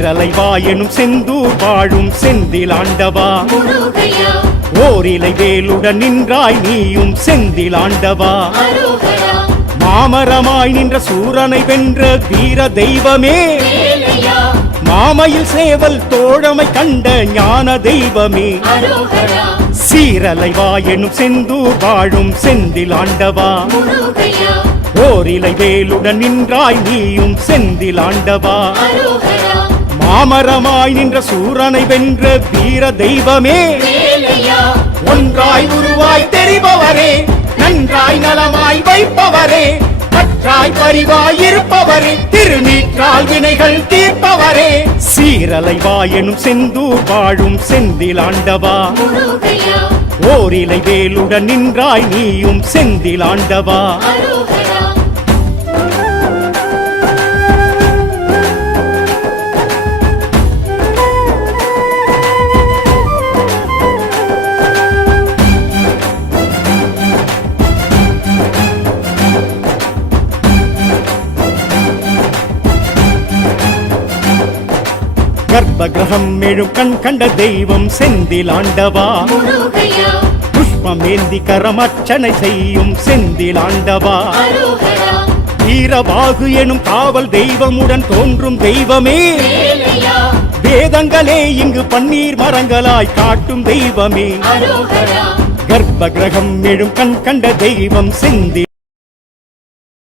சீரலைவா எனும் செந்தூர் வாழும் செந்திலாண்டவா முருகையா ஓரிலை வேலுடன் நின்றாய் நீயும் செந்திலாண்டவா அரோகரா மாமரமாய் நின்ற சூரனை வென்ற வீர தெய்வமே வேலையா மாமையில் சேவல் தோழமை கண்ட ஞான தெய்வமே அரோகரா சீரலைவா எனும் செந்தூர் வாழும் செந்திலாண்டவா முருகையா ஓரிலை வேலுடன் நின்றாய் நீயும் செந்திலாண்டவா அரோகரா மாமரமாய் நின்ற சூரனை வென்ற வீர தெய்வமே வேலையா ஒன்றாய் உருவாய் தெரிபவரே நன்றாய் நலமாய் வைப்பவரே பற்றாய் பரிவாய் இருப்பவரே திருநீற்றால் வினைகள் தீர்ப்பவரே சீரலைவா எனும் செந்தூர் வாழும் செந்திலாண்டவா முருகையா ஓரிலை வேலுடன் நின்றாய் நீயும் செந்திலாண்டவா அரோகரா கர்ப்ப கிரகம் எழும் கண் கண்ட தெய்வம் செந்திலாண்டவா முருகையா புஷ்பம் ஏந்தி கரமர்ச்சனை செய்யும் செந்திலாண்டவா அரோகரா வீரபாகு எனும் காவல் தெய்வமுடன் தோன்றும் தெய்வமே வேலையா வேதங்களே இங்கு பன்னீர் மரங்களாய் காட்டும் தெய்வமே அரோகரா கர்ப்ப கிரகம் எழும் கண் கண்ட தெய்வம் செந்தி